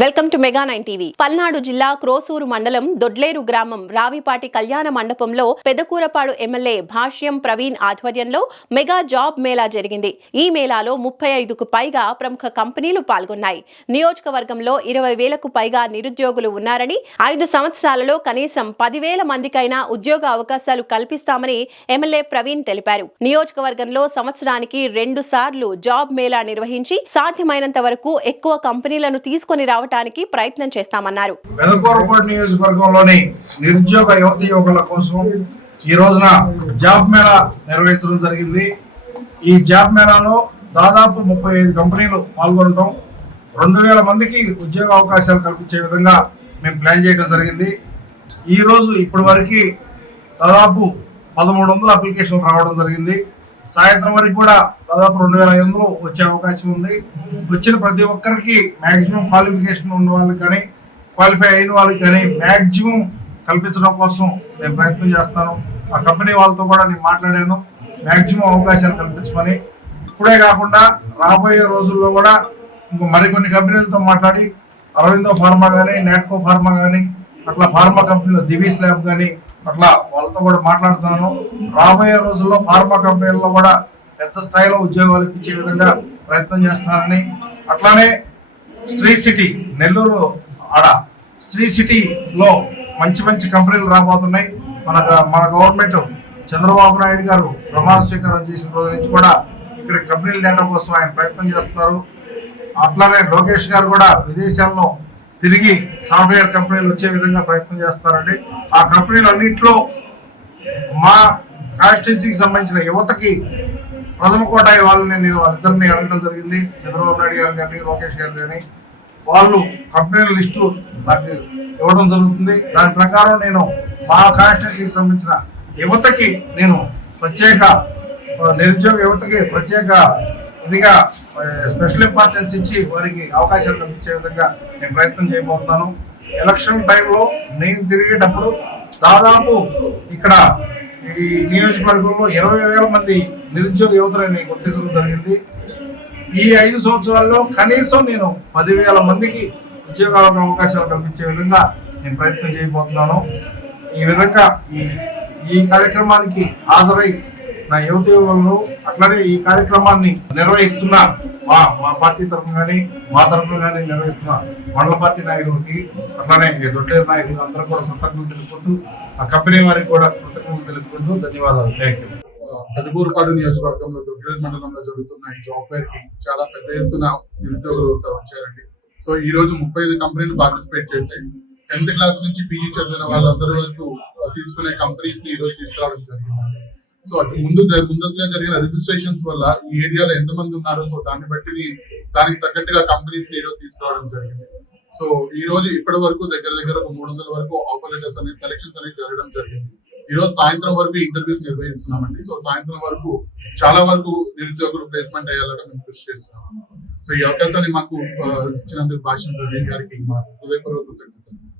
Welcome to mega 9 TV. Palnadu జిల్లా క్రోసూరు మండలం దొడ్లేరు గ్రామం రావిపాటి కళ్యాణ మండపంలో పెదకూరపాడు ఎమ్మెల్యే భాష్యం ప్రవీణ్ ఆధ్వర్యంలో మెగా జాబ్ మేళా జరిగింది. ఈ మేళాలో 35కు పైగా ప్రముఖ కంపెనీలు పాల్గొన్నాయి. నియోజకవర్గంలో 20,000కు పైగా నిరుద్యోగులు ఉన్నారని 5 సంవత్సరాలలో కనీసం 10,000 మందికైనా ఉద్యోగ అవకాశాలు కల్పిస్తామని ఎమ్మెల్యే ప్రవీణ్ తెలిపారు. నియోజకవర్గంలో సంవత్సరానికి 2 సార్లు జాబ్ మేళా నిర్వహించి సాధ్యమైనంత వరకు ఎక్కువ కంపెనీలను తీసుకొని రావడానికి ప్రయత్నం చేస్తామన్నారు. పెదకూరపాడు నియోజకవర్గంలోని నిరుద్యోగ యువతి యువకుల కోసం ఈ రోజున జాబ్ మేళా నిర్వహించడం జరిగింది. ఈ జాబ్ మేళాలో దాదాపు 35 కంపెనీలు పాల్గొనడం, 2,000 మందికి ఉద్యోగ అవకాశాలు కల్పించే విధంగా మేము ప్లాన్ చేయడం జరిగింది. ఈ రోజు ఇప్పటి వరకు దాదాపు 1,300 అప్లికేషన్లు రావడం జరిగింది. సాయంత్రం వరకు కూడా దాదాపు 2,500 వచ్చే అవకాశం ఉంది. వచ్చిన ప్రతి ఒక్కరికి మ్యాక్సిమం క్వాలిఫికేషన్ ఉన్న వాళ్ళకి కానీ క్వాలిఫై అయిన వాళ్ళకి కానీ మ్యాక్సిమం కల్పించడం కోసం నేను ప్రయత్నం చేస్తాను. ఆ కంపెనీ వాళ్ళతో కూడా నేను మాట్లాడాను, మ్యాక్సిమం అవకాశాలు కల్పించమని. ఇప్పుడే కాకుండా రాబోయే రోజుల్లో కూడా మరికొన్ని కంపెనీలతో మాట్లాడి అరవిందో ఫార్మా కానీ, నాట్కో ఫార్మా కానీ, అట్లా ఫార్మా కంపెనీలు దివీస్ ల్యాబ్ కానీ అట్లా వాళ్ళతో కూడా మాట్లాడుతున్నాను. రాబోయే రోజుల్లో ఫార్మా కంపెనీల్లో కూడా పెద్ద స్థాయిలో ఉద్యోగాలు ఇప్పించే విధంగా ప్రయత్నం చేస్తానని, అట్లానే శ్రీ సిటీ నెల్లూరు శ్రీ సిటీలో మంచి మంచి కంపెనీలు రాబోతున్నాయి. మన గవర్నమెంట్ చంద్రబాబు నాయుడు గారు ప్రమాణ స్వీకారం చేసిన రోజు నుంచి కూడా ఇక్కడ కంపెనీలు తేవడం కోసం ఆయన ప్రయత్నం చేస్తున్నారు. అట్లానే లోకేష్ గారు కూడా విదేశాల్లో తిరిగి సాఫ్ట్వేర్ కంపెనీలు వచ్చే విధంగా ప్రయత్నం చేస్తున్నారండి. ఆ కంపెనీలు అన్నింటిలో మా కాన్స్టిట్యున్సీకి సంబంధించిన యువతకి ప్రథమ కోటా వాళ్ళని నేను వాళ్ళిద్దరిని అడగడం జరిగింది. చంద్రబాబు నాయుడు గారు కానీ, లోకేష్ గారు కానీ, వాళ్ళు కంపెనీల లిస్టు నాకు ఇవ్వడం జరుగుతుంది. దాని ప్రకారం నేను మా కాన్స్టిట్యున్సీకి సంబంధించిన యువతకి నేను ప్రత్యేక నిరుద్యోగ యువతకి ప్రత్యేక ఇదిగా స్పెషల్ ఇంపార్టెన్స్ ఇచ్చి వారికి అవకాశాలు కల్పించే విధంగా నేను ప్రయత్నం చేయబోతున్నాను. ఎలక్షన్ టైంలో నేను తిరిగేటప్పుడు దాదాపు ఇక్కడ ఈ నియోజకవర్గంలో 20,000 మంది నిరుద్యోగ యువతలని గుర్తించడం జరిగింది. ఈ 5 సంవత్సరాల్లో కనీసం నేను 10,000 మందికి ఉద్యోగాలకు అవకాశాలు కల్పించే విధంగా నేను ప్రయత్నం చేయబోతున్నాను. ఈ విధంగా ఈ కార్యక్రమానికి హాజరై నా యువత యువకులు, అట్లనే ఈ కార్యక్రమాన్ని నిర్వహిస్తున్న మా పార్టీ తరఫున కానీ మా తరఫున కానీ నిర్వహిస్తున్న మండల పార్టీ నాయకులకి, అట్లానే దొడ్లేరు నాయకులు అందరూ కూడా కృతజ్ఞతలు తెలుపుకుంటూ, ఆ కంపెనీ వారికి కూడా కృతజ్ఞతలు తెలుపుకుంటూ ధన్యవాదాలు. Thank you. పెదకూరపాడు నియోజకవర్గంలో దొడ్లేరు మండలంలో జరుగుతున్న ఈ జాబ్ ఫేర్ కి చాలా పెద్ద ఎత్తున నిరుద్యోగులు వచ్చారండి. సో ఈ రోజు 35 కంపెనీలు పార్టిసిపేట్ చేశాయి. 10th క్లాస్ నుంచి పీజీ చదివిన వాళ్ళందరి వరకు తీసుకునే కంపెనీస్ ని ఈ రోజు తీసుకురావడం జరిగింది. సో ముందస్తుగా జరిగిన రిజిస్ట్రేషన్స్ వల్ల ఈ ఏరియాలో ఎంతమంది ఉన్నారో సో దానికి తగ్గట్టుగా కంపెనీస్ ఈ రోజు తీసుకురావడం జరిగింది. సో ఈ రోజు ఇప్పటి వరకు దగ్గర ఒక 300 వరకు ఆఫర్ లెటర్స్ అనేది సెలక్షన్స్ అనేది జరగడం జరిగింది. ఈ రోజు సాయంత్రం వరకు ఇంటర్వ్యూస్ నిర్వహిస్తున్నామండి. సో సాయంత్రం వరకు చాలా వరకు నిరుద్యోగులు ప్లేస్మెంట్ అయ్యేలాగా మేము కృషి చేస్తున్నాము. సో ఈ అవకాశాన్ని మాకు ఇచ్చినందుకు భాష్యం ప్రవీణ్ గారికి మా హృదయపూర్వక కృతజ్ఞతలు.